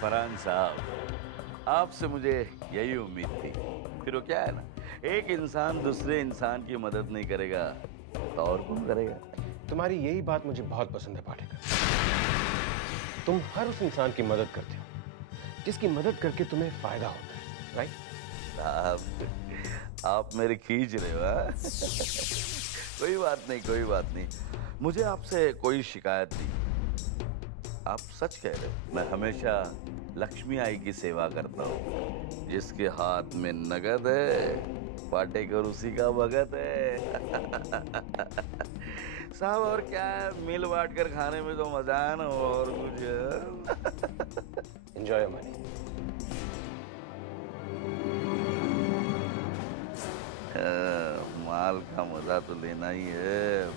फरहान साहब, आपसे मुझे यही उम्मीद थी। फिर वो क्या है ना, एक इंसान दूसरे इंसान की मदद नहीं करेगा तो और कौन करेगा? तुम्हारी यही बात मुझे बहुत पसंद है पाठक। तुम हर उस इंसान की मदद करते हो जिसकी मदद करके तुम्हें फायदा होता है, राइट? साहब, आप मेरे खींच रहे हो हाँ? कोई बात नहीं, कोई बात नहीं। मुझे आपसे कोई शिकायत नहीं। आप सच कह रहे हो। मैं हमेशा लक्ष्मी आई की सेवा करता हूँ। जिसके हाथ में नगद है, पाटेकर उसी का भगत है। साहब, और क्या है, मिल बांट कर खाने में तो मजा है ना, और कुछ। Enjoy money. माल का मजा तो लेना ही है।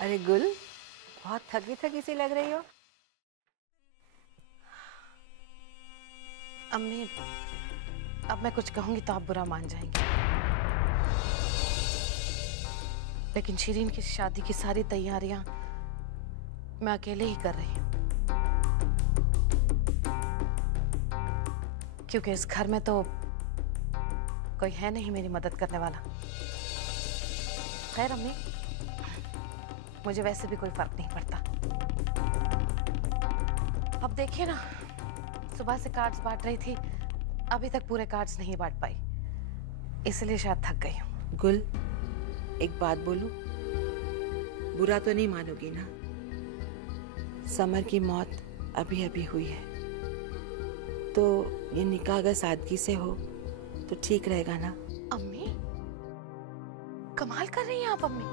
अरे गुल, बहुत थकी थकी सी लग रही हो। अम्मी, अब मैं कुछ कहूंगी तो आप बुरा मान जाएंगी, लेकिन शिरीन की शादी की सारी तैयारियां मैं अकेले ही कर रही हूं, क्योंकि इस घर में तो कोई है नहीं मेरी मदद करने वाला। खैर अम्मी, मुझे वैसे भी कोई फर्क नहीं पड़ता। अब देखिए ना, सुबह से कार्ड्स बांट रही थी, अभी तक पूरे कार्ड्स नहीं बांट पाई, इसलिए शायद थक गई हूँ। गुल, एक बात बोलूं, बुरा तो नहीं मानोगी ना? समर की मौत अभी अभी हुई है, तो ये निकाह अगर सादगी से हो तो ठीक रहेगा ना? अम्मी, कमाल कर रही हैं आप अम्मी।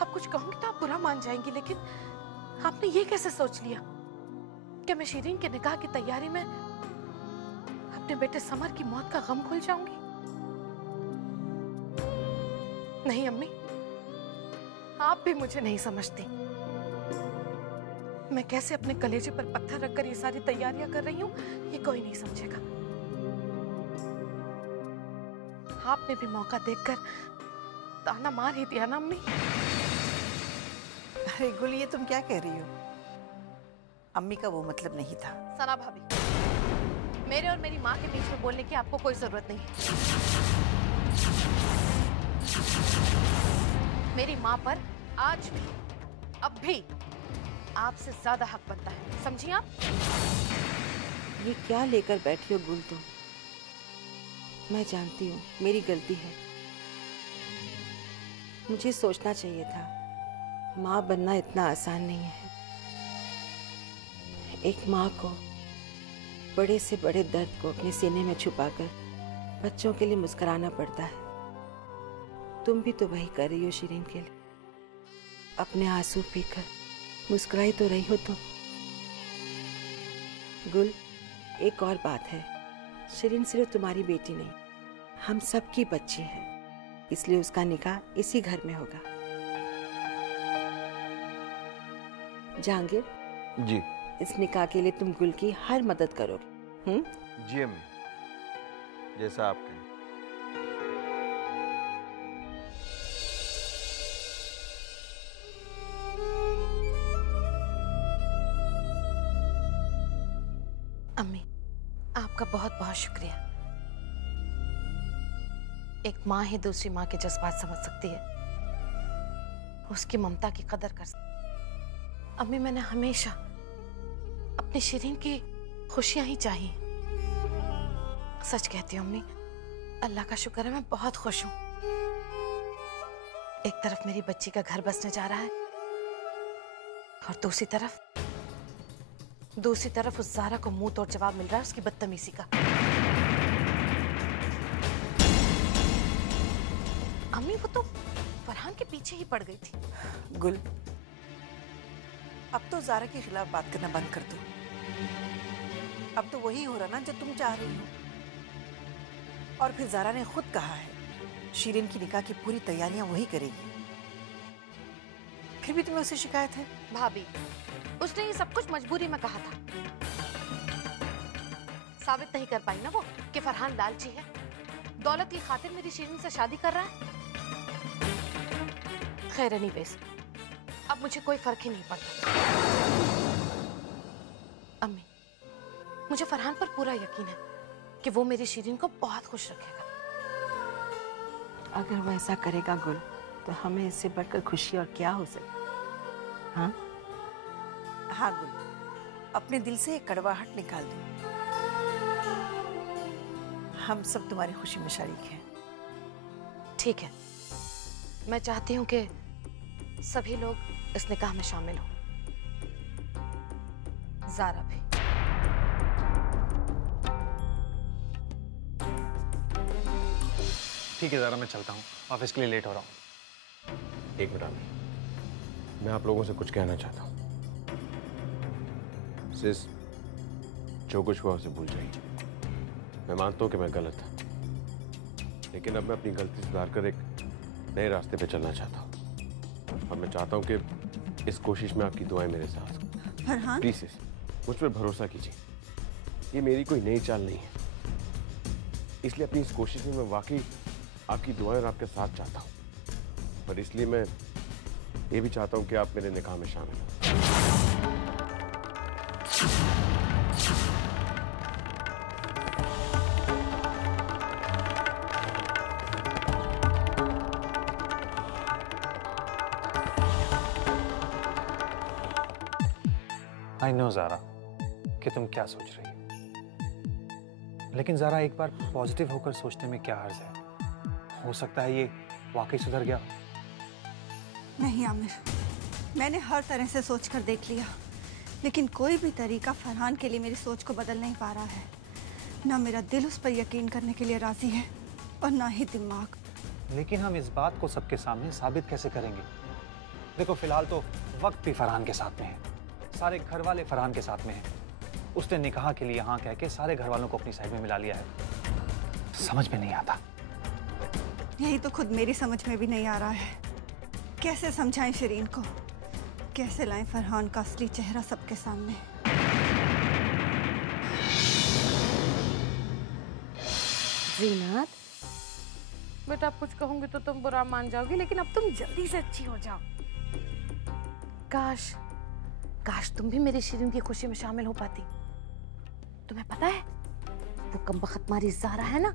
अब कुछ कहूंगी तो आप बुरा मान जाएंगी, लेकिन आपने ये कैसे सोच लिया कि मैं शिरीन के निकाह की तैयारी में अपने बेटे समर की मौत का गम भूल जाऊंगी? नहीं अम्मी, आप भी मुझे नहीं समझती। मैं कैसे अपने कलेजे पर पत्थर रखकर ये सारी तैयारियां कर रही हूँ, ये कोई नहीं समझेगा। आपने भी मौका देखकर ताना मार ही दिया ना अम्मी। अरे गुल, ये तुम क्या कह रही हो? अम्मी का वो मतलब नहीं था। सना भाभी, मेरे और मेरी माँ के बीच में बोलने की आपको कोई जरूरत नहीं है। मेरी माँ पर आज भी, अब भी आपसे ज्यादा हक बनता है, समझिए आप? ये क्या लेकर बैठी हो गुल तुम? मैं जानती हूँ मेरी गलती है, मुझे सोचना चाहिए था। माँ बनना इतना आसान नहीं है। एक माँ को बड़े से बड़े दर्द को अपने सीने में छुपाकर बच्चों के लिए मुस्कुराना पड़ता है। तुम भी तो वही कर रही हो शिरीन के लिए। अपने आंसू पीकर मुस्कुराई तो रही हो तुम। गुल, एक और बात है, शिरीन सिर्फ तुम्हारी बेटी नहीं, हम सबकी बच्ची है, इसलिए उसका निकाह इसी घर में होगा। जहांगीर जी। इस निकाह के लिए तुम गुल की हर मदद करोगे? जी अम्मी, जैसा आप कहें। अम्मी, आपका बहुत बहुत शुक्रिया। एक माँ ही दूसरी माँ के जज्बात समझ सकती है, उसकी ममता की कदर कर सकती। अम्मी, मैंने हमेशा अपनी शिरीन की खुशियां ही चाहिए। सच कहती हूँ अम्मी, अल्लाह का शुक्र है मैं बहुत खुश हूँ। एक तरफ मेरी बच्ची का घर बसने जा रहा है और दूसरी तरफ उस ज़ारा को मुंह तोड़ जवाब मिल रहा है उसकी बदतमीजी का। अम्मी, वो तो फरहान के पीछे ही पड़ गई थी। गुल, अब तो ज़ारा के खिलाफ बात करना बंद कर दो। अब तो वही हो रहा ना जो तुम चाह रही हो। और फिर ज़ारा ने खुद कहा है शिरीन की निकाह की पूरी तैयारियां वही करेगी, फिर भी तुम्हें उससे शिकायत है? भाभी, उसने ये सब कुछ मजबूरी में कहा था। साबित नहीं कर पाई ना वो कि फरहान लालची है, दौलत की खातिर मेरी शिरीन से शादी कर रहा है। खैर एनीवेज, अब अब मुझे कोई फर्क ही नहीं पड़ता। अम्मी, मुझे फरहान पर पूरा यकीन है कि वो मेरी शिरीन को बहुत खुश रखेगा। अगर वो ऐसा करेगा गुल, तो हमें इससे बढ़कर खुशी और क्या हो सकती। हाँ हाँ गुल, अपने दिल से एक कड़वाहट निकाल दो। हम सब तुम्हारी खुशी में शरीक हैं। ठीक है, मैं चाहती हूँ कि सभी लोग इस निकाह में शामिल हों, ज़ारा भी। ठीक है ज़ारा, मैं चलता हूँ, ऑफिस के लिए लेट हो रहा हूँ। एक मिनट आमिर, मैं आप लोगों से कुछ कहना चाहता हूँ। सिस, जो कुछ हुआ उसे भूल जाइए। मैं मानता हूँ कि मैं गलत था, लेकिन अब मैं अपनी गलती सुधार कर एक नए रास्ते पे चलना चाहता हूँ। और मैं चाहता हूँ कि इस कोशिश में आपकी दुआएं मेरे साथ। फरहान, प्लीज सिस, मुझ पर भरोसा कीजिए। ये मेरी कोई नई चाल नहीं है, इसलिए अपनी इस कोशिश में मैं वाकई आपकी दुआएं और आपके साथ चाहता हूँ। और इसलिए मैं ये भी चाहता हूँ कि आप मेरे निकाह में शामिल हों। आई नो ज़ारा कि तुम क्या सोच रही हो, लेकिन ज़ारा एक बार पॉजिटिव होकर सोचने में क्या हर्ज है। हो सकता है ये वाकई सुधर गया हो। नहीं आमिर, मैंने हर तरह से सोच कर देख लिया, लेकिन कोई भी तरीका फरहान के लिए मेरी सोच को बदल नहीं पा रहा है। ना मेरा दिल उस पर यकीन करने के लिए राजी है और ना ही दिमाग। लेकिन हम इस बात को सबके सामने साबित कैसे करेंगे? देखो, फिलहाल तो वक्त भी फरहान के साथ में है, सारे घर वाले फरहान के साथ में हैं। उसने निकाह के लिए हाँ कह के सारे घर वालों को अपनी साइड में मिला लिया है। समझ में नहीं आता। यही तो खुद मेरी समझ में भी नहीं आ रहा है। कैसे समझाएं शिरीन को, कैसे लाएं फरहान का असली चेहरा सबके सामने। जीनत, बेटा आप कुछ कहूंगी तो तुम बुरा मान जाओगी, लेकिन अब तुम जल्दी से अच्छी हो जाओ। काश काश तुम भी मेरी शिरीन की खुशी में शामिल हो पाती। तुम्हें पता है, वो कमबख्त मारी ज़ारा है ना,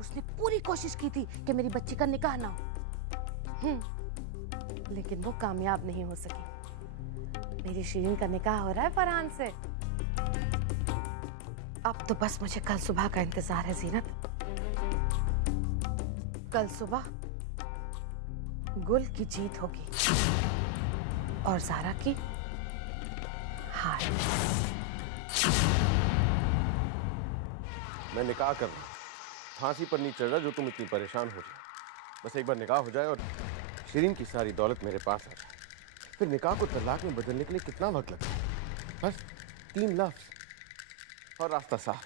उसने पूरी कोशिश की थी कि मेरी बच्ची का निकाह ना हो, लेकिन वो कामयाब नहीं हो सकी। मेरी शिरीन का निकाह हो रहा है फरहान से। अब तो बस मुझे कल सुबह का इंतजार है जीनत। कल सुबह गुल की जीत होगी और ज़ारा की हार। मैं निकाह कर रहा हूँ, फांसी पर नहीं चढ़ रहा जो तुम इतनी परेशान हो जाए। बस एक बार निकाह हो जाए और शिरीन की सारी दौलत मेरे पास आ जाए। फिर निकाह को तलाक में बदलने के लिए कितना वक्त लगता है? बस 3 लफ्ज़ और रास्ता साफ।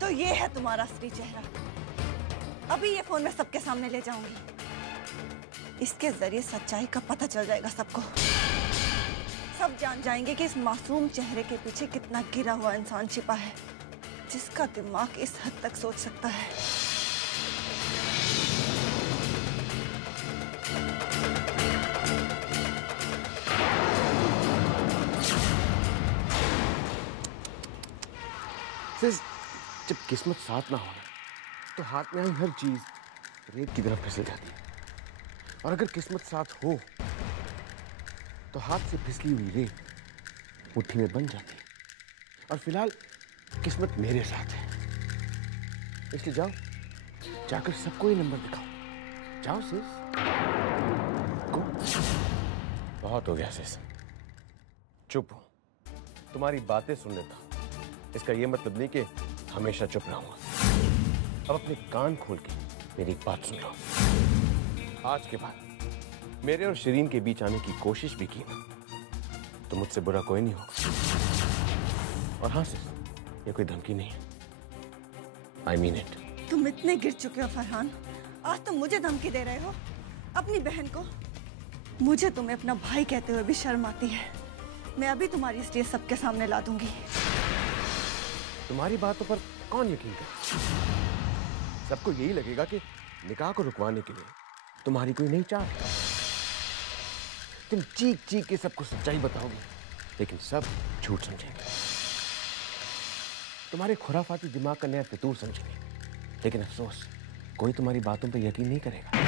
तो ये है तुम्हारा असली चेहरा। अभी ये फोन मैं सबके सामने ले जाऊंगी। इसके जरिए सच्चाई का पता चल जाएगा सबको। सब जान जाएंगे कि इस मासूम चेहरे के पीछे कितना गिरा हुआ इंसान छिपा है, जिसका दिमाग इस हद तक सोच सकता है। जब किस्मत साथ ना हो तो हाथ में आई हर चीज रेत की तरफ फिसल जाती है, और अगर किस्मत साथ हो तो हाथ से फिसली हुई रेत मुट्ठी में बन जाती है। और फिलहाल किस्मत मेरे साथ है, इसलिए जाओ, जाकर सबको ये नंबर दिखाओ। जाओ सिस, को बहुत हो गया सिस, चुप हो। तुम्हारी बातें सुन लेता हूं, इसका ये मतलब नहीं कि हमेशा चुप रहूंगा। अब अपने कान खोल के मेरी बात सुन लो। आज के बाद मेरे और शिरीन के बीच आने की कोशिश भी की ना, तो मुझसे बुरा कोई नहीं होगा। और हाँ सिस, ये कोई धमकी नहीं है, आई मीन इट। तुम इतने गिर चुके हो फरहान, आज तुम मुझे धमकी दे रहे हो, अपनी बहन को। मुझे तुम्हें अपना भाई कहते हुए भी शर्म आती है। मैं अभी तुम्हारी इसलिए सबके सामने ला दूंगी। तुम्हारी बातों पर कौन यकीन करे? सबको यही लगेगा कि निकाह को रुकवाने के लिए तुम्हारी कोई नई चाल है। तुम चीख चीख के सबको सच्चाई बताओगे, लेकिन सब झूठ समझेंगे। तुम्हारे खुराफाती दिमाग का नया फितूर समझेंगे, लेकिन अफसोस कोई तुम्हारी बातों पर यकीन नहीं करेगा।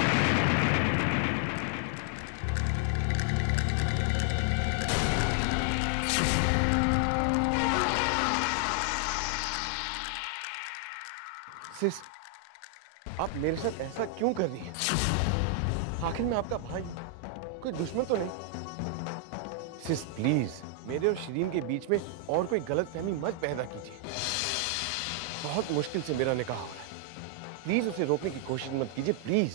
सिस, आप मेरे साथ ऐसा क्यों कर रही हैं? आखिर मैं आपका भाई, कोई दुश्मन तो नहीं। सिस प्लीज, मेरे और शिरीन के बीच में और कोई गलतफहमी मत पैदा कीजिए। बहुत मुश्किल से मेरा निकाह हो रहा है। प्लीज उसे रोकने की कोशिश मत कीजिए, प्लीज।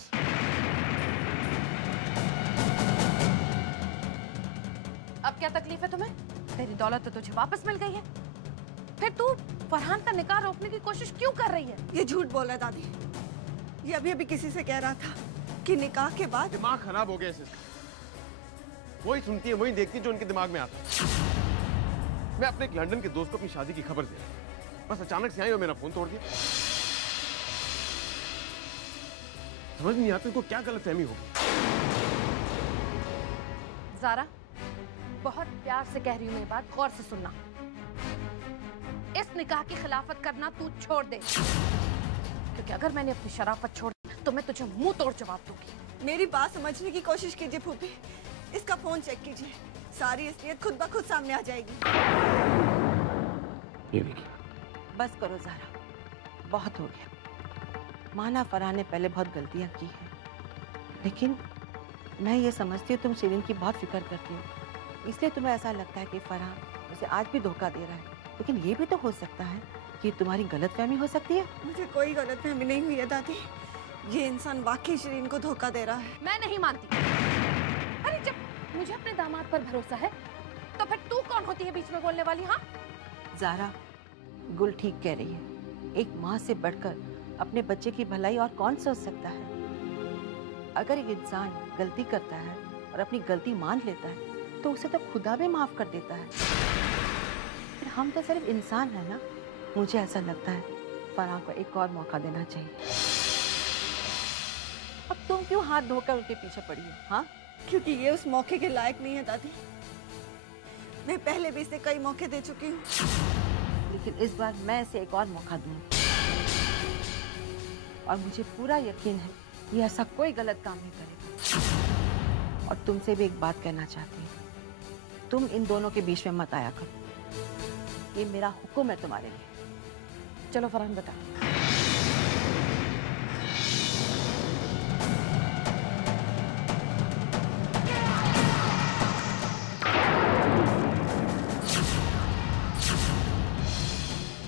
अब क्या तकलीफ है तुम्हें? तेरी दौलत तो तुझे वापस मिल गई है, फिर तू फरहान का निकाह रोकने की कोशिश क्यों कर रही है? ये झूठ बोला दादी। ये अभी अभी किसी से कह रहा था कि निकाह के बाद दिमाग खराब हो गया इसका। वही सुनती है, वही देखती है जो उनके दिमाग में आता है। मैं अपने एक लंदन के दोस्त को अपनी शादी की खबर दे रहा हूं, बस अचानक से आई और मेरा फोन तोड़ दिया। समझ नहीं आता इनको क्या गलतफहमी होगी। ज़ारा, बहुत प्यार से कह रही हूँ, मेरी बात गौर से सुनना। इस निकाह की खिलाफत करना तू छोड़ दे, क्योंकि अगर मैंने अपनी शराफत छोड़ दी तो मैं तुझे मुंह तोड़ जवाब दूंगी। मेरी बात समझने की कोशिश कीजिए फूफी। इसका फोन चेक कीजिए, सारी असलियत खुद ब खुद सामने आ जाएगी। ये भी बस करो ज़ारा, बहुत हो गया। माना फरहान ने पहले बहुत गलतियां की हैं, लेकिन मैं ये समझती हूँ तुम शिरीन की बहुत फिक्र करती हो, इसलिए तुम्हें ऐसा लगता है कि फरहान उसे आज भी धोखा दे रहा है। लेकिन ये भी तो हो सकता है कि तुम्हारी गलतफहमी हो सकती है। मुझे कोई गलतफहमी नहीं हुई है दादी। ये इंसान वाकई शिरीन को धोखा दे रहा है। मैं नहीं मानती। अरे जब मुझे अपने दामाद पर भरोसा है तो फिर तू कौन होती है बीच में बोलने वाली? हाँ ज़ारा, गुल ठीक कह रही है। एक माँ से बढ़कर अपने बच्चे की भलाई और कौन सोच सकता है? अगर एक इंसान गलती करता है और अपनी गलती मान लेता है तो उसे तो खुदा भी माफ कर देता है। फिर हम तो सिर्फ इंसान है ना। मुझे ऐसा लगता है फरहान को एक और मौका देना चाहिए। अब तुम क्यों हाथ धोकर उसके पीछे पड़ी हो? हाँ, क्योंकne ये उस मौके के लायक नहीं है दादी। मैं पहले भी इसे कई मौके दे चुकी हूँ, लेकिन इस बार मैं इसे एक और मौका दूंगी। और मुझे पूरा यकीन है ये ऐसा कोई गलत काम नहीं करेगा। और तुमसे भी एक बात कहना चाहती हूँ, तुम इन दोनों के बीच में मत आया करो। ये मेरा हुक्म है तुम्हारे लिए। चलो फरहान बता।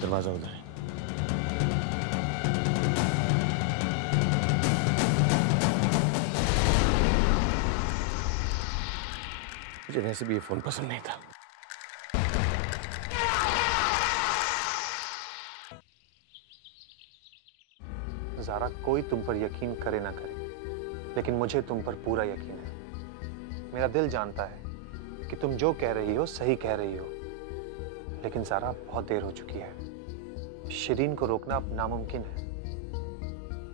दरवाजा उधर है। मुझे वैसे भी ये फोन पसंद नहीं था। ज़ारा, कोई तुम पर यकीन करे ना करे, लेकिन मुझे तुम पर पूरा यकीन है। मेरा दिल जानता है कि तुम जो कह रही हो सही कह रही हो, लेकिन ज़ारा बहुत देर हो चुकी है। शिरीन को रोकना अब नामुमकिन है।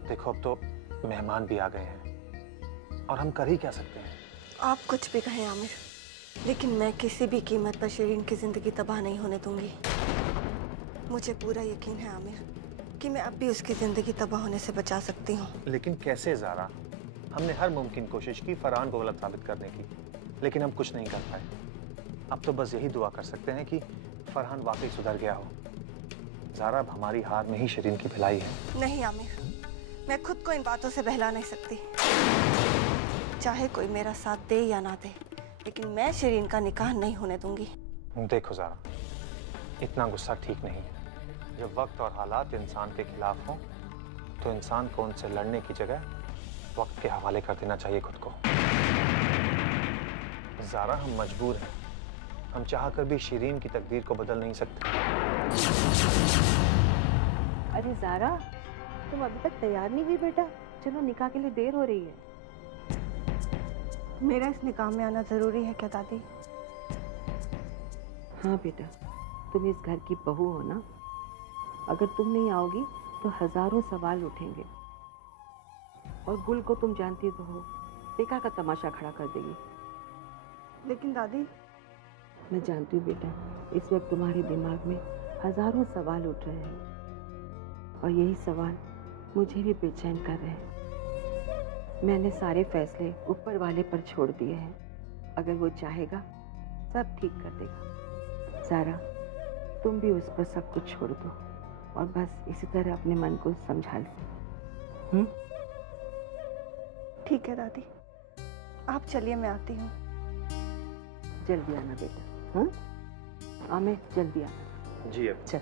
देखो, अब तो मेहमान भी आ गए हैं और हम कर ही क्या सकते हैं। आप कुछ भी कहें आमिर, लेकिन मैं किसी भी कीमत पर शिरीन की जिंदगी तबाह नहीं होने दूंगी। मुझे पूरा यकीन है आमिर कि मैं अब भी उसकी जिंदगी तबाह होने से बचा सकती हूँ। लेकिन कैसे ज़ारा? हमने हर मुमकिन कोशिश की फरहान को गलत साबित करने की, लेकिन हम कुछ नहीं कर पाए। अब तो बस यही दुआ कर सकते हैं कि फरहान वाकई सुधर गया हो। ज़ारा, अब हमारी हार में ही शिरीन की भलाई है। नहीं आमिर, मैं खुद को इन बातों से बहला नहीं सकती। चाहे कोई मेरा साथ दे या ना दे, लेकिन मैं शिरीन का निकाह नहीं होने दूंगी। देखो ज़ारा, इतना गुस्सा ठीक नहीं है। जब वक्त और हालात इंसान के खिलाफ हों तो इंसान को उनसे लड़ने की जगह वक्त के हवाले कर देना चाहिए खुद को। ज़ारा, हम मजबूर हैं। हम चाहकर भी शिरीन की तकदीर को बदल नहीं सकते। अरे ज़ारा, तुम अभी तक तैयार नहीं हुई बेटा? चलो, निकाह के लिए देर हो रही है। मेरा इस निकाह में आना जरूरी है क्या दादी? हाँ बेटा, तुम इस घर की बहू हो ना, अगर तुम नहीं आओगी तो हजारों सवाल उठेंगे। और गुल को तुम जानती तो हो, बेकार का तमाशा खड़ा कर देगी। लेकिन दादी, मैं जानती हूँ बेटा, इस वक्त तुम्हारे दिमाग में हजारों सवाल उठ रहे हैं और यही सवाल मुझे भी बेचैन कर रहे हैं। मैंने सारे फैसले ऊपर वाले पर छोड़ दिए हैं। अगर वो चाहेगा सब ठीक कर देगा। सारा, तुम भी उस पर सब कुछ छोड़ दो और बस इसी तरह अपने मन को समझा लो। ठीक है दादी, आप चलिए, मैं आती हूँ। जल्दी आना बेटा। हाँ आमिर, जल्दी आना। जी अब चल।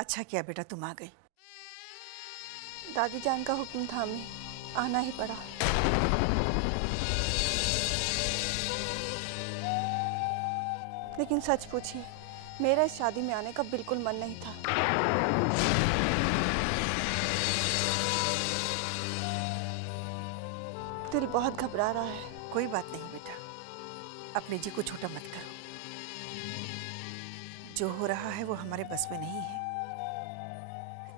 अच्छा किया बेटा तुम आ गई। दादी जान का हुक्म था, हमें आना ही पड़ा। लेकिन सच पूछिए, मेरा इस शादी में आने का बिल्कुल मन नहीं था। दिल बहुत घबरा रहा है। कोई बात नहीं बेटा, अपने जी को छोटा मत करो। जो हो रहा है वो हमारे बस में नहीं है,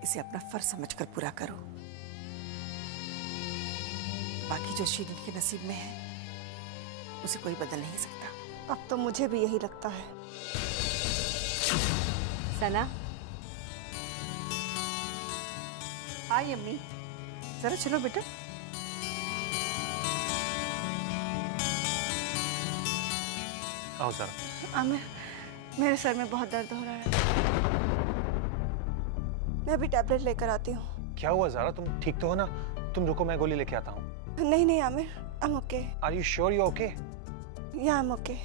इसे अपना फर्ज समझकर पूरा करो। बाकी जो शीरीन के नसीब में है उसे कोई बदल नहीं सकता। अब तो मुझे भी यही लगता है। सना, आई अम्मी, जरा चलो बेटा। आओ जरा। आमिर, मेरे सर में बहुत दर्द हो रहा है। मैं अभी टैबलेट लेकर आती हूँ। क्या हुआ ज़ारा, तुम ठीक तो हो ना? तुम रुको, मैं गोली लेके आता हूँ। नहीं नहीं Aamir, I am okay. Are you sure you okay? या आई एम ओके।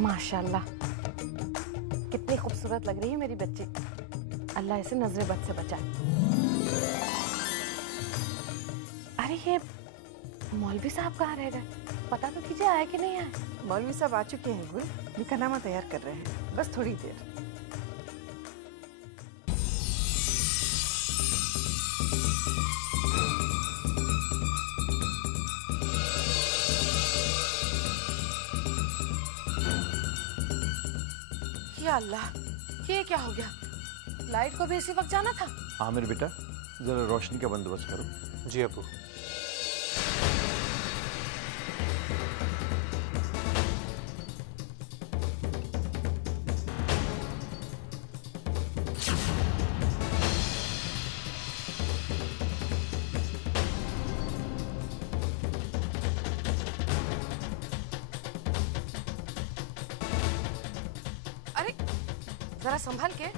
माशाल्लाह, कितनी खूबसूरत लग रही है मेरी बच्ची। अल्लाह इसे नजरे बद से बचाए। अरे ये मौलवी साहब कहाँ रह गए? पता तो कीजिए आए कि नहीं आए। मौलवी साहब आ चुके हैं गुल, निकाहनामा तैयार कर रहे हैं, बस थोड़ी देर। या अल्लाह, ये क्या हो गया? लाइट को भी इसी वक्त जाना था। आमिर बेटा, जरा रोशनी का बंदोबस्त करो। जी अबू। जरा संभल के।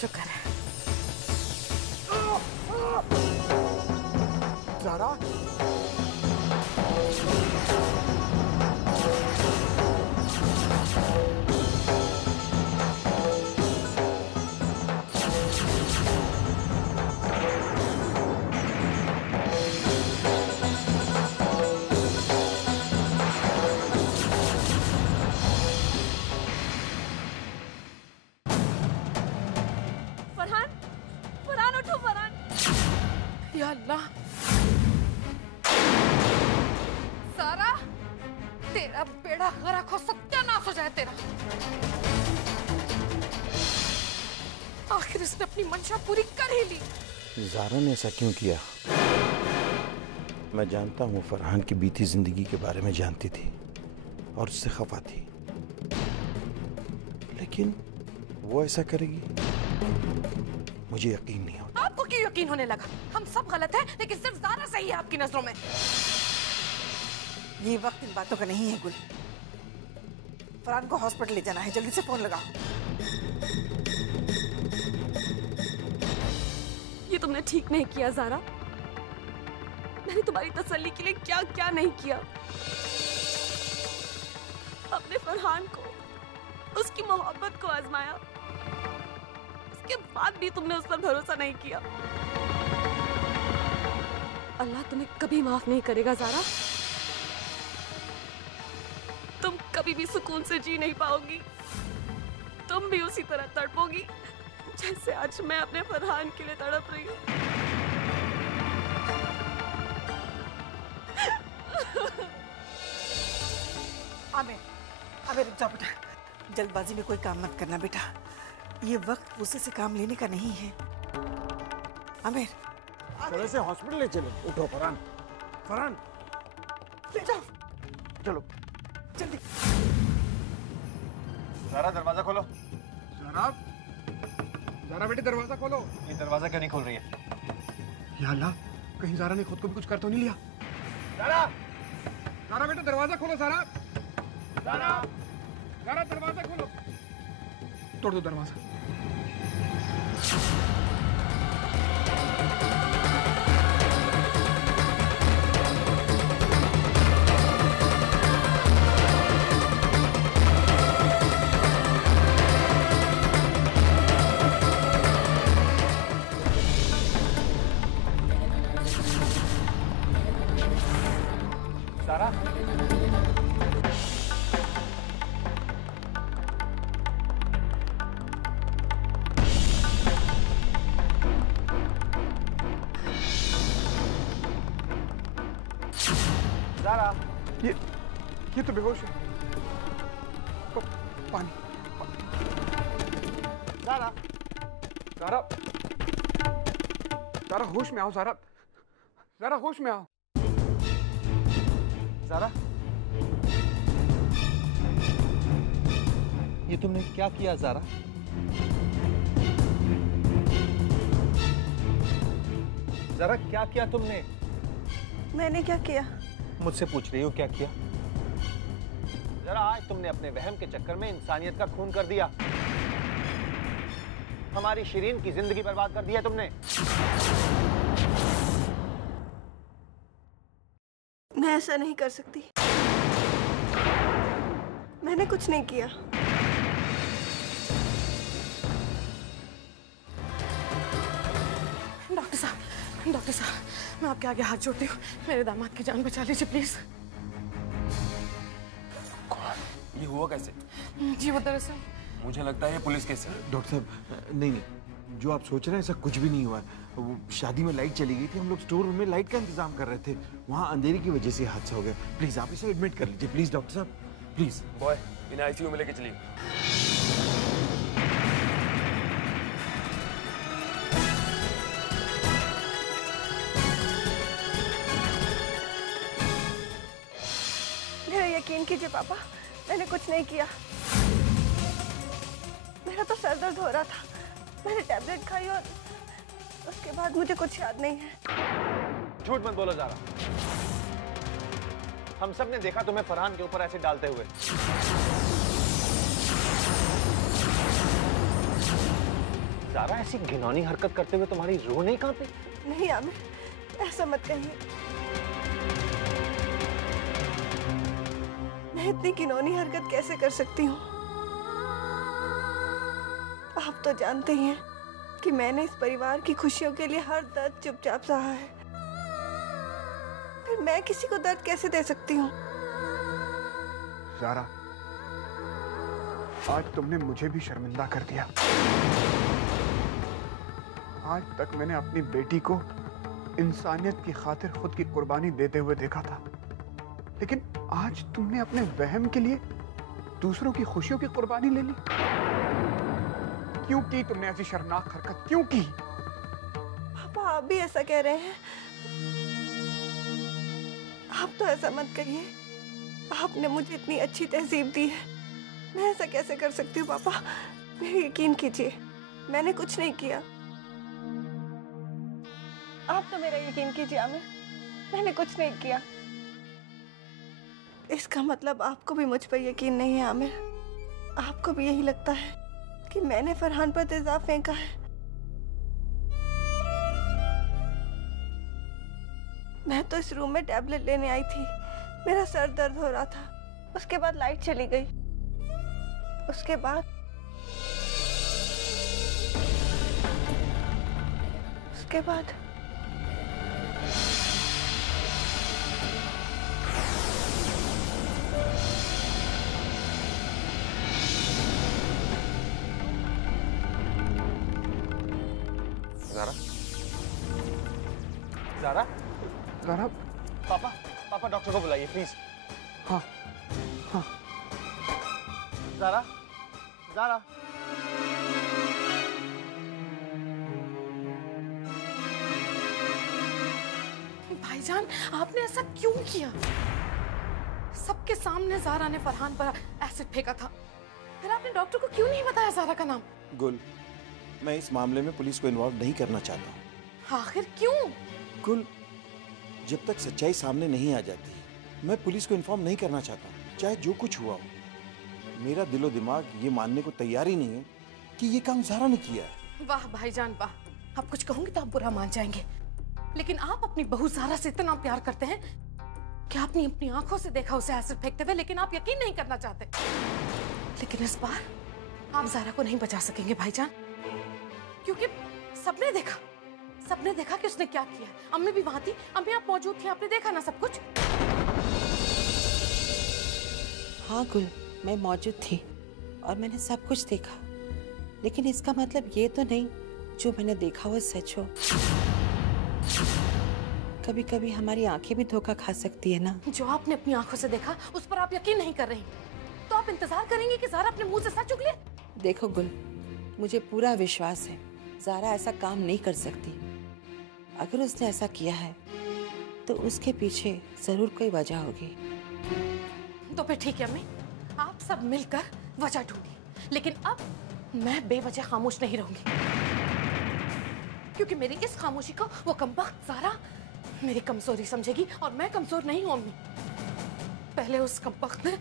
शुक्र है। ज़ारा, या अल्लाह, सारा तेरा बेड़ा गर्क हो, सत्यानाश हो जाए तेरा। आखिर उसने अपनी मंशा पूरी कर ही ली। ज़ारा ने ऐसा क्यों किया? मैं जानता हूँ फरहान की बीती जिंदगी के बारे में जानती थी और उससे खफा थी, लेकिन वो ऐसा करेगी मुझे यकीन नहीं होता। आपको क्यों यकीन होने लगा? हम सब गलत हैं, लेकिन सिर्फ ज़ारा सही है आपकी नजरों में। ये वक्त इन बातों का नहीं है गुल। फरहान को हॉस्पिटल ले जाना है, जल्दी से फोन लगाओ। ये तुमने ठीक नहीं किया ज़ारा। मैंने तुम्हारी तसल्ली के लिए क्या क्या नहीं किया। अपने फरहान को, उसकी मोहब्बत को आजमाया, उसके बाद भी तुमने उस पर भरोसा नहीं किया। अल्लाह तुम्हें कभी माफ नहीं करेगा ज़ारा। तुम कभी भी सुकून से जी नहीं पाओगी। तुम भी उसी तरह तड़पोगी जैसे आज मैं अपने फरहान के लिए तड़प रही हूँ। आमिर रुक जा बेटा। जल्दबाजी में कोई काम मत करना बेटा। ये वक्त गुस्से से काम लेने का नहीं है। आमिर, थोड़े से हॉस्पिटल ले चलो। उठो फरहान, फरहान ले जाओ, चलो जल्दी। ज़ारा दरवाजा खोलो। ज़ारा बेटे दरवाजा खोलो। ये दरवाजा क्यों नहीं खोल रही है? या अल्लाह, कहीं ज़ारा ने खुद को भी कुछ कर तो नहीं लिया? ज़ारा बेटे दरवाजा खोलो। ज़ारा दरवाजा खोलो। तोड़ दो दरवाजा। ज़ारा, ज़ारा, ये तो बेहोश है। पानी। ज़ारा, ज़ारा होश में आओ। ज़ारा होश में आओ। ज़ारा, ये तुमने क्या किया ज़ारा? ज़ारा क्या किया तुमने? मैंने क्या किया? मुझसे पूछ रही हो क्या किया? ज़रा, आज तुमने अपने वहम के चक्कर में इंसानियत का खून कर दिया। हमारी शिरीन की जिंदगी बर्बाद कर दी है तुमने। मैं ऐसा नहीं कर सकती। मैंने कुछ नहीं किया। डॉक्टर साहब, मैं आपके आगे हाथ जोड़ती हूँ। मेरे दामाद की जान बचा लीजिए प्लीज। ये हुआ कैसे? जी वो दरअसल मुझे लगता है ये पुलिस केस है। डॉक्टर साहब, नहीं, जो आप सोच रहे हैं ऐसा कुछ भी नहीं हुआ है। वो शादी में लाइट चली गई थी, हम लोग स्टोर रूम में लाइट का इंतजाम कर रहे थे, वहाँ अंधेरे की वजह से हादसा हो गया। प्लीज आप इसे एडमिट कर लीजिए, प्लीज डॉक्टर साहब, प्लीज। बॉय, इन्हें आईसीयू में लेके चलिए। मेरा यकीन कीजिए पापा, मैंने कुछ नहीं किया। मेरा तो सर दर्द हो रहा था, मैंने टैबलेट खाई और उसके बाद मुझे कुछ याद नहीं है। झूठ मत बोलो ज़ारा। हम सब ने देखा तुम्हें फरहान के ऊपर एसिड डालते हुए। ज़ारा, ऐसी घिनौनी हरकत करते हुए तुम्हारी रूह नहीं कांपी? नहीं आमिर, ऐसा मत कहिए। मैं इतनी घिनौनी हरकत कैसे कर सकती हूँ? आप तो जानते ही हैं कि मैंने इस परिवार की खुशियों के लिए हर दर्द चुपचाप सहा है। फिर मैं किसी को दर्द कैसे दे सकती हूँ? ज़ारा, आज तुमने मुझे भी शर्मिंदा कर दिया। आज तक मैंने अपनी बेटी को इंसानियत की खातिर खुद की कुर्बानी देते हुए देखा था, लेकिन आज तुमने अपने वहम के लिए दूसरों की खुशियों की कुर्बानी ले ली। क्यों की तुमने ऐसी शर्मनाक हरकत, क्यों की? पापा, आप भी ऐसा कह रहे हैं? आप तो ऐसा मत कहिए। आपने मुझे इतनी अच्छी तहजीब दी है, मैं ऐसा कैसे कर सकती हूँ? पापा, मेरे यकीन कीजिए, मैंने कुछ नहीं किया। आप तो मेरा यकीन कीजिए आमिर, मैंने कुछ नहीं किया। इसका मतलब आपको भी मुझ पर यकीन नहीं है आमिर? आपको भी यही लगता है कि मैंने फरहान पर तेजाब फेंका है? मैं तो इस रूम में टैबलेट लेने आई थी, मेरा सर दर्द हो रहा था। उसके बाद लाइट चली गई। उसके बाद ज़ारा, ज़ारा, ज़ारा, पापा डॉक्टर को बुलाइए प्लीज। हाँ हाँ। ज़ारा, ज़ारा। भाईजान, आपने ऐसा क्यों किया? सबके सामने ज़ारा ने फरहान पर एसिड फेंका था, फिर आपने डॉक्टर को क्यों नहीं बताया ज़ारा का नाम? गुल, मैं इस मामले में पुलिस को इन्वॉल्व नहीं करना चाहता हूँ। आखिर क्यों? गुल, जब तक सच्चाई सामने नहीं आ जाती मैं पुलिस को इन्फॉर्म नहीं करना चाहता, चाहे जो कुछ हुआ हो। मेरा दिलो दिमाग ये मानने को तैयार ही नहीं है कि ये काम ज़ारा ने किया है। वाह भाईजान वाह, आप कुछ कहोगे तो आप बुरा मान जाएंगे, लेकिन आप अपनी बहू ज़ारा से इतना प्यार करते हैं कि आपने अपनी आंखों से देखा उसे एसिड फेंकते हुए, लेकिन आप यकीन नहीं करना चाहते। लेकिन इस बार आप ज़ारा को नहीं बचा सकेंगे भाईजान, क्योंकि सबने देखा कि उसने क्या किया। अम्मी भी वहां थी, अम्मी आप मौजूद थी, आपने देखा ना सब कुछ? हाँ गुल, मैं मौजूद थी और मैंने सब कुछ देखा, लेकिन इसका मतलब ये तो नहीं जो मैंने देखा वो सच हो। कभी कभी हमारी आंखें भी धोखा खा सकती है ना। जो आपने अपनी आंखों से देखा उस पर आप यकीन नहीं कर रही, तो आप इंतजार करेंगे कि ज़ारा अपने मुंह से सच उगले? देखो गुल, मुझे पूरा विश्वास है ज़ारा ऐसा काम नहीं कर सकती। अगर उसने ऐसा किया है तो उसके पीछे जरूर कोई वजह होगी। तो फिर ठीक है अम्मी, आप सब मिलकर वजह ढूंढिए, लेकिन अब मैं बेवजह खामोश नहीं रहूंगी, क्योंकि मेरी इस खामोशी को वो कमबख्त ज़ारा मेरी कमजोरी समझेगी, और मैं कमजोर नहीं हूं अम्मी। पहले उस कमबख्त ने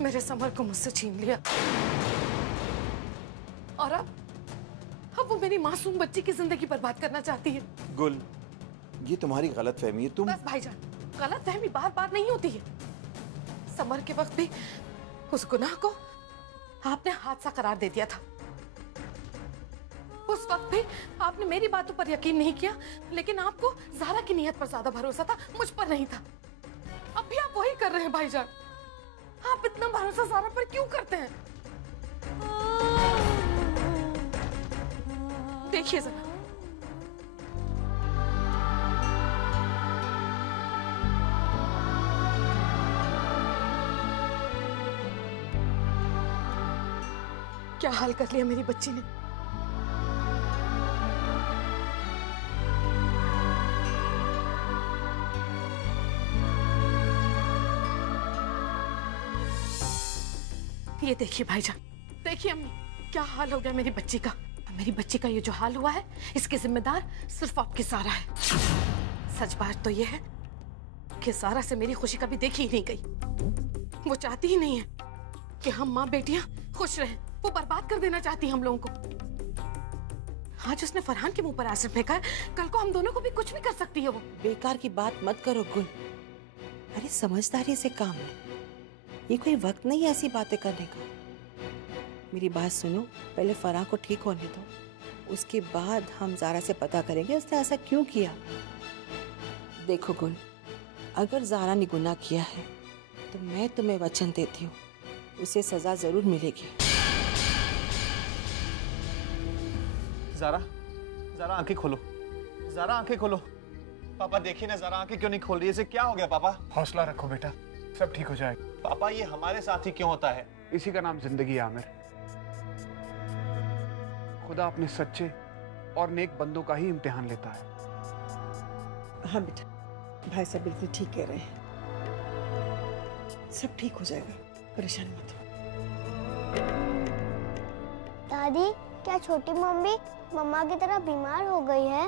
मेरे समर को मुझसे छीन लिया, और अब वो मेरी मासूम बच्ची की जिंदगी बर्बाद करना चाहती है। गुल, ये तुम्हारी गलतफहमी है। तुम बस भाईजान, गलतफहमी बार बार नहीं होती है। समर के वक्त भी उस गुनाह को आपने हादसा करार दे दिया था। उस वक्त भी आपने मेरी बातों पर यकीन नहीं किया, लेकिन आपको ज़ारा की नीयत पर ज्यादा भरोसा था, मुझ पर नहीं था। अब भी आप वही कर रहे हैं भाईजान। आप इतना भरोसा ज़ारा पर क्यों करते हैं? देखिए जरा, क्या हाल कर लिया मेरी बच्ची ने। ये देखिए भाईजान, देखिए अम्मी, क्या हाल हो गया मेरी बच्ची का। मेरी बच्ची का ये जो हाल हुआ है, इसके जिम्मेदार सिर्फ आपकी ज़ारा है। सच बात तो यह है कि ज़ारा से मेरी खुशी कभी देखी ही नहीं गई। वो चाहती ही नहीं है कि हम माँ बेटियां खुश रहें। वो बर्बाद कर देना चाहती है हम लोगों को। आज उसने फरहान के मुंह पर एसिड फेंका है, कल को हम दोनों को भी कुछ भी कर सकती है वो। बेकार की बात मत करो गुल। अरे समझदारी से काम लो, ये कोई वक्त नहीं है ऐसी बातें करने का। मेरी बात सुनो, पहले फरहान को ठीक होने दो, उसके बाद हम ज़ारा से पता करेंगे उसने ऐसा क्यों किया। देखो गुल, अगर ज़ारा ने गुनाह किया है तो मैं तुम्हें वचन देती हूँ उसे सजा जरूर मिलेगी। ज़ारा, ज़ारा आंखें खोलो, ज़ारा आंखें खोलो। पापा देखिए ना, ज़ारा आंखें क्यों नहीं खोल रही है? इसे क्या हो गया पापा? हौसला रखो बेटा, सब ठीक हो जाएगा। पापा ये हमारे साथ ही क्यों होता है? इसी का नाम जिंदगी है आमिर। खुदा अपने सच्चे और नेक बंदों का ही इम्तिहान लेता है। हाँ बेटा, भाई साहब बिल्कुल ठीक कह रहे हैं, सब ठीक हो जाएगा, परेशान मत हो। दादी, क्या छोटी मम्मी मम्मा की तरह बीमार हो गई है?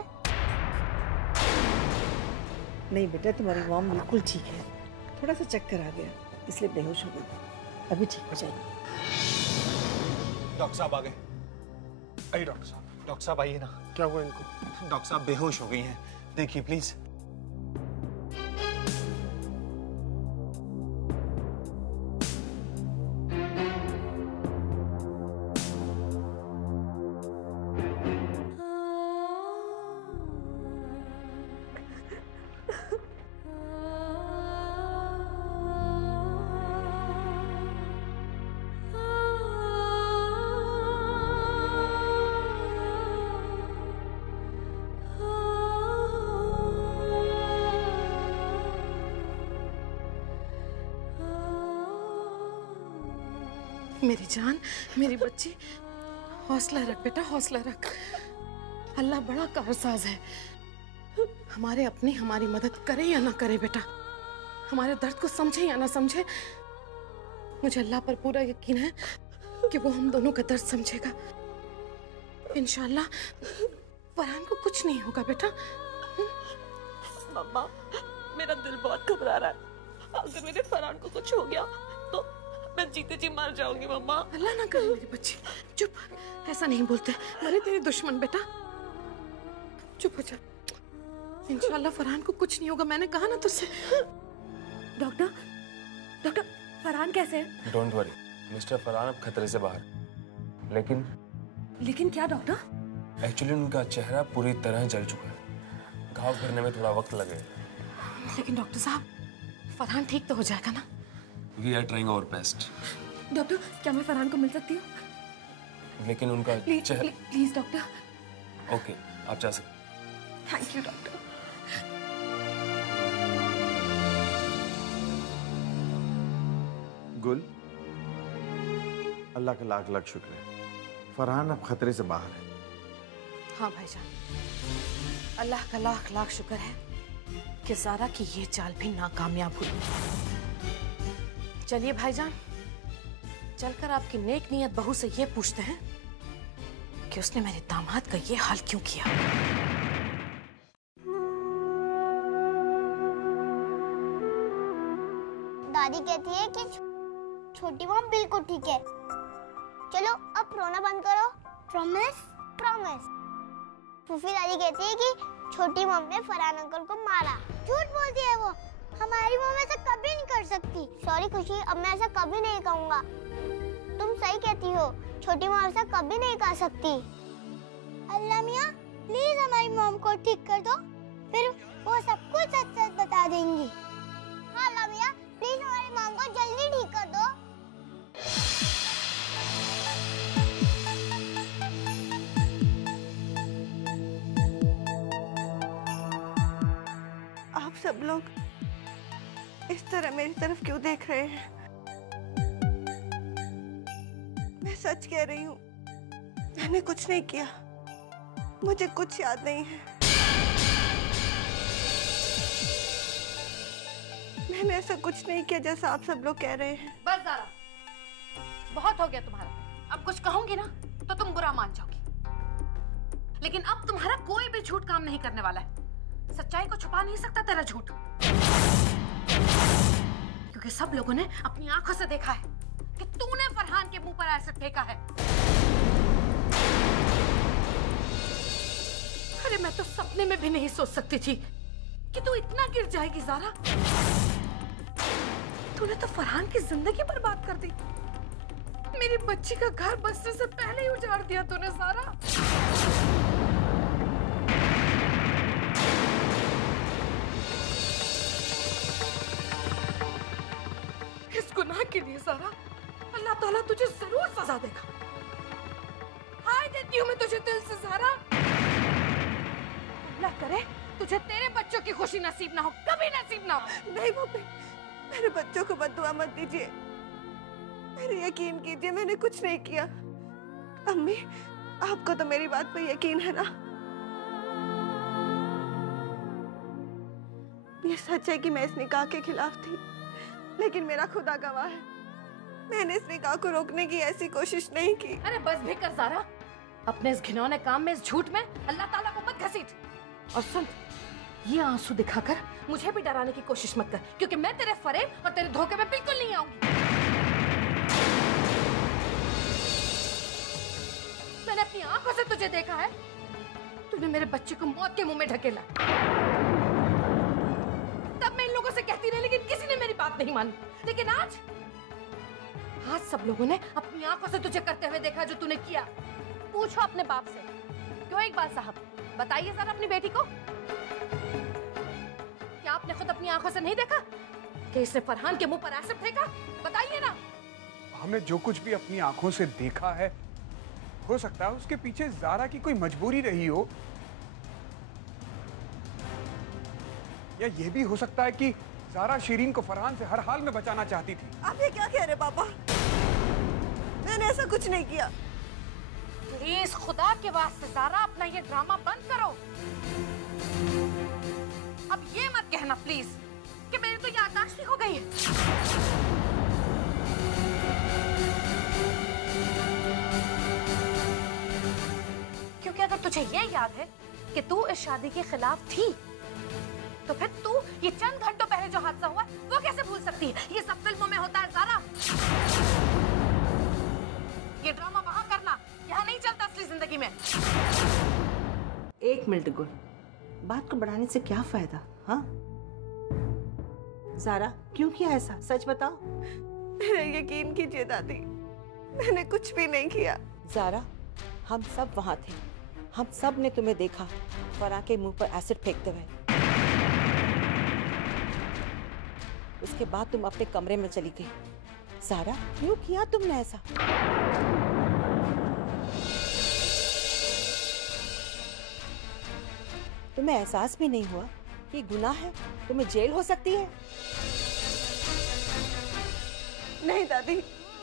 नहीं बेटा, तुम्हारी मॉम बिल्कुल ठीक है, थोड़ा सा चक्कर आ गया इसलिए बेहोश हो गई, अभी ठीक हो जाएगी। डॉक्टर साहब आ गए। अरे डॉक्टर साहब आइए ना। क्या हुआ इनको? डॉक्टर साहब बेहोश हो गई हैं, देखिए प्लीज। मेरी जान, मेरी बच्ची, हौसला रख बेटा, हौसला रख। अल्लाह बड़ा कारसाज है। हमारे अपने हमारी मदद करे या ना करे बेटा, हमारे दर्द को समझे या ना समझे, मुझे अल्लाह पर पूरा यकीन है कि वो हम दोनों का दर्द समझेगा। इंशाल्लाह फरहान को कुछ नहीं होगा बेटा। मम्मा, मेरा दिल बहुत घबरा रहा है। अगर मेरे फरहान को कुछ हो गया तो मैं जीते जी मर जाऊंगी मम्मा। अल्लाह ना करे मेरी बच्ची। चुप, ऐसा नहीं बोलते, मरे तेरे दुश्मन बेटा। चुप हो जा, इंशाल्लाह फरहान को कुछ नहीं होगा, मैंने कहा ना तुझसे। डॉक्टर, फरहान कैसे है? डोंट वरी, मिस्टर फरहान अब खतरे से बाहर। लेकिन क्या डॉक्टर? एक्चुअली उनका चेहरा पूरी तरह जल चुका है, घाव भरने में थोड़ा वक्त लगेगा। लेकिन डॉक्टर साहब, फरहान ठीक तो हो जाएगा ना? We are trying our best. Doctor, क्या मैं फरहान को मिल सकती हूँ? लेकिन उनका चेहरा। Please doctor. ओके, आप जा सकते। Thank you doctor. गुल, अल्लाह का लाख लाख शुक्र है, फरहान अब खतरे से बाहर है। हाँ भाईजान, अल्लाह का लाख लाख शुक्र है कि ज़ारा की ये चाल भी नाकामयाब हुई। चलिए भाईजान, चलकर आपकी नेक नियत बहू से ये पूछते हैं कि उसने मेरे दामाद का ये हाल क्यों किया। दादी कहती है कि छोटी मॉम बिल्कुल ठीक है। चलो अब रोना बंद करो। प्रॉमिस? प्रॉमिस। फूफी दादी कहती है कि छोटी मॉम ने फरहान अंकल को मारा। झूठ बोलती है वो, हमारी मॉम ऐसा कभी नहीं कर सकती। सॉरी खुशी, अब मैं ऐसा कभी नहीं कहूँगा। तुम सही कहती हो, छोटी मॉम ऐसा कभी नहीं कर सकती। अल्लाह मियाँ, प्लीज हमारी मॉम को ठीक कर दो, फिर वो सब कुछ सच सच बता देंगी। हाँ अल्लाह मियाँ, प्लीज हमारी मॉम को जल्दी ठीक कर दो। आप सब लोग इस तरह मेरी तरफ क्यों देख रहे हैं? मैं सच कह रही हूँ, मैंने कुछ नहीं किया, मुझे कुछ याद नहीं है। मैंने ऐसा कुछ नहीं किया जैसा आप सब लोग कह रहे हैं। बस ज़ारा, बहुत हो गया तुम्हारा। अब कुछ कहूंगी ना तो तुम बुरा मान जाओगी, लेकिन अब तुम्हारा कोई भी झूठ काम नहीं करने वाला है। सच्चाई को छुपा नहीं सकता तेरा झूठ, क्योंकि सब लोगों ने अपनी आंखों से देखा है कि तूने फरहान के मुंह पर एसिड फेंका है। अरे मैं तो सपने में भी नहीं सोच सकती थी कि तू इतना गिर जाएगी ज़ारा। तूने तो फरहान की जिंदगी बर्बाद कर दी। मेरी बच्ची का घर बसने से पहले ही उजाड़ दिया तूने ज़ारा। इस गुनाह के लिए ज़ारा अल्लाह ताला तुझे जरूर सजा देगा। हाय देती हूँ मैं तुझे दिल से ज़ारा। अल्लाह करे तुझे तेरे बच्चों की खुशी नसीब ना हो, कभी नसीब ना हो। नहीं मम्मी, मेरे बच्चों को बद्दुआ मत दीजिए। मेरे यकीन कीजिए, मैंने कुछ नहीं किया। अम्मी, आपको तो मेरी बात पे यकीन है ना? ये सच है कि मैं इस निकाह के खिलाफ थी, लेकिन मेरा खुदा गवाह है, मैंने इस निकाह को रोकने की ऐसी कोशिश नहीं की। अरे बस भी कर ज़ारा, अपने इस घिनौने काम में, इस झूठ में अल्लाह ताला को मत घसीट। और सुन, ये आंसू दिखाकर मुझे भी डराने की कोशिश मत कर, क्योंकि मैं तेरे फरेब और तेरे धोखे में बिल्कुल नहीं आऊंगी। मैंने अपनी आंखों से तुझे देखा है, तूने मेरे बच्चे को मौत के मुंह में ढकेला। तब मैं इन लोगों से कहती रही, लेकिन किसी ने मेरी बात नहीं मानी। लेकिन आज सब लोगों ने अपनी आंखों से तुझे करते हुए देखा जो तूने किया। पूछो अपने बाप से। क्यों इकबाल साहब, बताइए जरा अपनी बेटी को, क्या आपने खुद अपनी आंखों से नहीं देखा कि इसने फरहान के मुंह पर एसिड फेंका? बताइए ना। हमने जो कुछ भी अपनी आंखों से देखा है, हो सकता है उसके पीछे ज़ारा की कोई मजबूरी रही हो, या ये भी हो सकता है कि ज़ारा शिरीन को फरहान से हर हाल में बचाना चाहती थी। आप ये क्या कह रहे पापा? मैंने ऐसा कुछ नहीं किया। प्लीज खुदा के वास्ते ज़ारा, अपना ये ड्रामा बंद करो। अब ये मत कहना प्लीज कि मेरी तो याददाश्त हो गई है। क्योंकि अगर तुझे ये याद है कि तू इस शादी के खिलाफ थी, तो फिर तू ये चंद घंटों पहले जो हादसा हुआ वो कैसे भूल सकती है? ये सब फिल्मों में होता है ज़ारा। ये ड्रामा वहां करना, यहाँ नहीं चलता असली जिंदगी में। एक मिनट गुल, बात को बढ़ाने से क्या फायदा? हाँ ज़ारा, क्यों किया ऐसा? सच बताओ। मेरा यकीन कीजिए दादी, मैंने कुछ भी नहीं किया। ज़ारा, हम सब वहां थे, हम सब ने तुम्हें देखा फरहान के मुंह पर एसिड फेंकते हुए। उसके बाद तुम अपने कमरे में चली गई। ज़ारा, क्यों किया तुमने ऐसा? तुम्हें एहसास भी नहीं हुआ कि गुनाह है, तुम्हें जेल हो सकती है? नहीं दादी,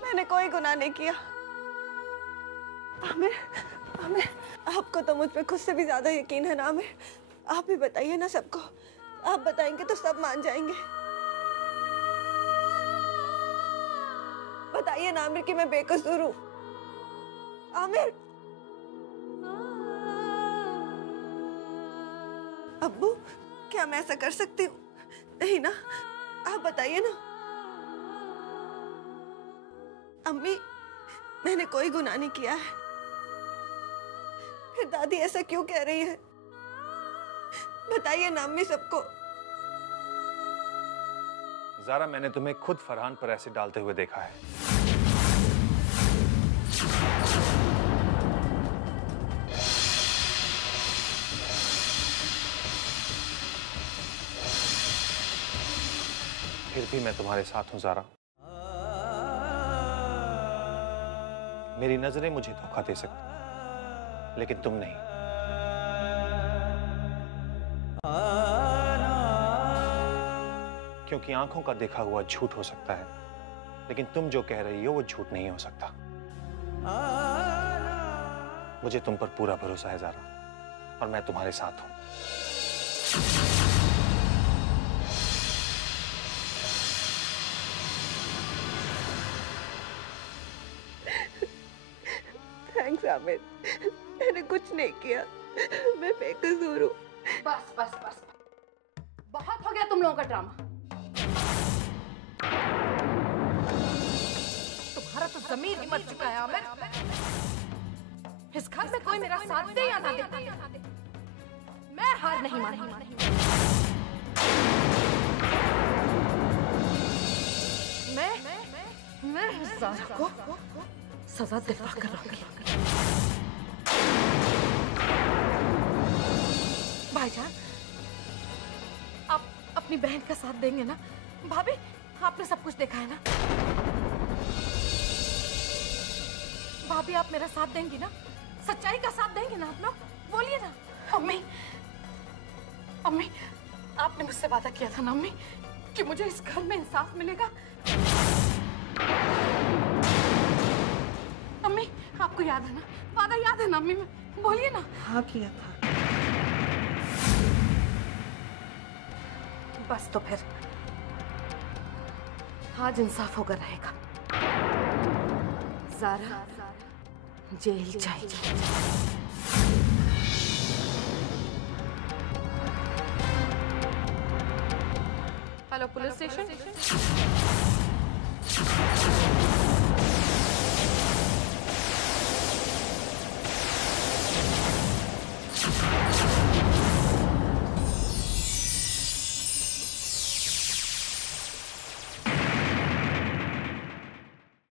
मैंने कोई गुनाह नहीं किया। आमिर, आमिर, आपको तो मुझ पे खुद से भी ज्यादा यकीन है ना आमिर? आप ही बताइए ना सबको। आप बताएंगे तो सब मान जाएंगे। बताइए ना आमिर कि मैं बेकसूर हूँ। आमिर, अब्बू, क्या मैं ऐसा कर सकती हूँ? नहीं ना, आप बताइए ना। अम्मी, मैंने कोई गुनाह नहीं किया है। फिर दादी ऐसा क्यों कह रही है? बताइए ना अम्मी सबको। ज़ारा, मैंने तुम्हें खुद फरहान पर एसिड डालते हुए देखा है। फिर भी मैं तुम्हारे साथ हूं ज़ारा। मेरी नजरें मुझे धोखा दे सकती, लेकिन तुम नहीं। क्योंकि आंखों का देखा हुआ झूठ हो सकता है, लेकिन तुम जो कह रही हो वो झूठ नहीं हो सकता। मुझे तुम पर पूरा भरोसा है ज़ारा, और मैं तुम्हारे साथ हूं। थैंक्स आमिर, मैंने कुछ नहीं किया, मैं बेकसूर हूँ। बस बस बस, हो गया तुम लोगों का ड्रामा। तुम्हारा तो जमीर ही मर चुका है आमिर। इस घर में कोई मेरा साथ दे या ना दे, मैं हार नहीं मानूंगी। मैं ज़ारा को सजा दिलवा कर रहूंगी। भाईजान, आप अपनी बहन का साथ देंगे ना? भाभी, आपने सब कुछ देखा है ना? भाभी, आप मेरा साथ देंगी ना? सच्चाई का साथ देंगे ना आप लोग? बोलिए ना। अम्मी, अम्मी, आपने मुझसे वादा किया था ना अम्मी कि मुझे इस घर में इंसाफ मिलेगा। अम्मी, आपको याद है ना? वादा याद है ना अम्मी? बोलिए ना। हाँ किया था। बस तो फिर आज इंसाफ होकर रहेगा। ज़ारा जेल जाएगी। Hello police station.